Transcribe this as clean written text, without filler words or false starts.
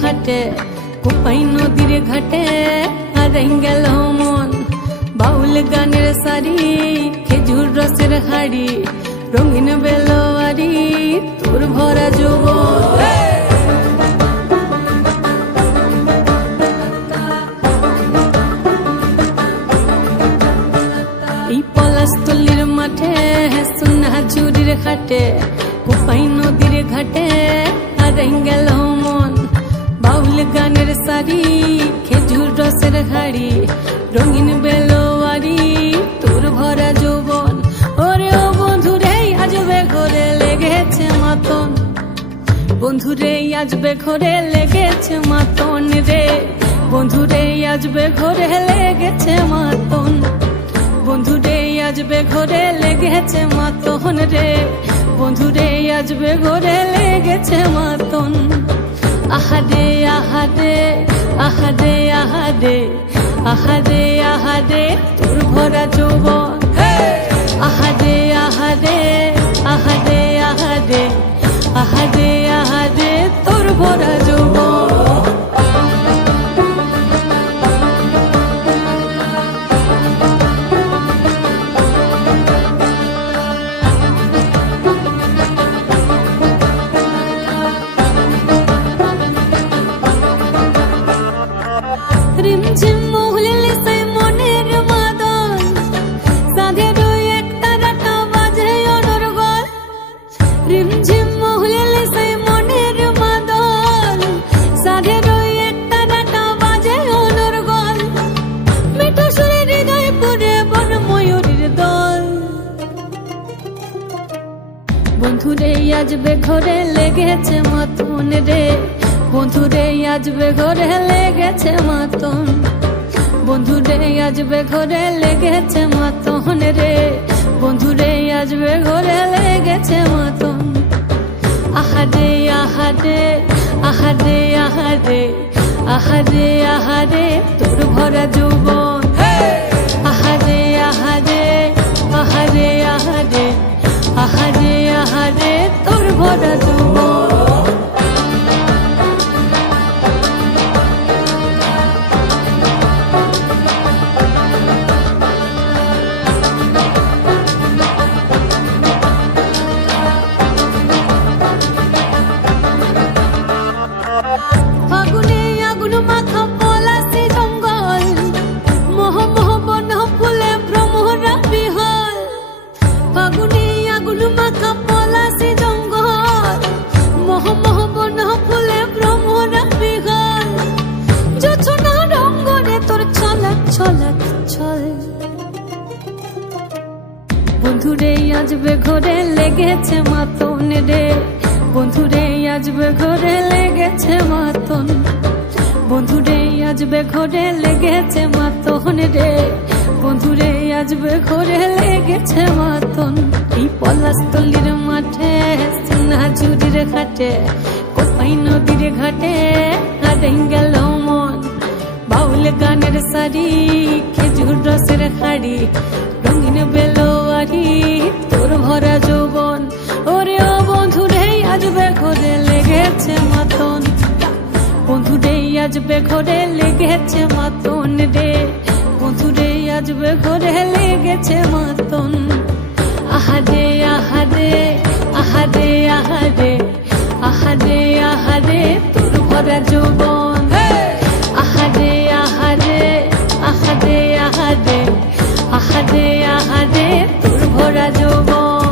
খাটে কোপাই নদীর ঘাটে হারাই গেল মন বাউল গানের সারি খেজুর রসের হাড়ি রঙিন বেলোয়ারি তোর ভরা যৌবন এই পলাশতলির মাঠে সোনা ঝুরির খাটে কোপাই নদীর ঘাটে হারাই গেল মন বাউল গানের সারি খেজুর রসের হাড়ি রঙিন বেলোয়ারি তোর ভরা যৌবন ওরে ও বন্ধুরে আজবে ঘরে লেগেছে মাতন বন্ধুরে আজবে ঘরে লেগেছে মাতন রে বন্ধুরে আজবে ঘরে লেগেছে মাতন বন্ধুরে আজবে ঘরে লেগেছে মাতন রে বন্ধুরে আজবে ঘরে লেগেছে মাতন আহারে আহারে আহারে আহারে আহারে আহারে তোর ভরা যৌবন আহারে আহারে আহারে আহারে আহারে আহারে তোর ভরা যৌবন রিমঝিম মহুলিলে সেই মনের মাদন সাধের এক তারাটা বাজে অনর্গল রিমঝিম মহুলিলে সেই মনের মাদন সাধের এক তারাটা বাজে অনর্গল মিঠো সুরে হৃদয় পুরে বন ময়ূরীর দল বন্ধুরে আজবে ঘরে লেগেছে মাতন রে বন্ধুরে আজবে ঘরে লেগেছে মাতন বন্ধুরে আজবে ঘরে লেগেছে মাতন রে বন্ধুরে আজবে ঘরে লেগেছে মাতন আহারে আহারে আহারে আহারে আহারে আহারে তোর ভরা যৌবন আহারে আহারে আহারে আহারে আহারে আহারে তোর ভরা যৌবন ফাগুনে আগুন মাখা পলাশি জঙ্গল মোহ মোহ বন ফুলে ভ্রমরা বিহল ফাগুনে আগুন মাখা পলাশি জঙ্গল মোহ মোহ বন ফুলে ভ্রমরা বিহল জোছনা রঙ্গনে তোর ছলক ছলক ছল বন্ধুরে আজবে ঘরে লেগেছে মাতন রে বন্ধুরে আজবে ঘরে লেগেছে মাতন বন্ধুরে আজবে ঘরে লেগেছে মাতন রে বন্ধুরে আজবে ঘরে লেগেছে মাতন এই পলাশতলির মাঠে সোনা ঝুরির খাটে কোপাই নদীর ঘাটে হারাই গেল মন বাউল গানের সারি খেজুর রসের হাড়ি রঙিন বেলোয়ারি তোর ভরা যৌবন ওরে ও বন্ধুরে আজবে ঘরে লেগেছে মাতন বন্ধুরে আজবে ঘরে লেগেছে মাতন রে বন্ধুরে আজবে ঘরে লেগেছে মাতন আহারে আহারে আহারে আহারে আহারে আহারে তোর ভরা যৌবন আহারে আহারে আহারে আহারে আহারে আহারে তোর ভরা যৌবন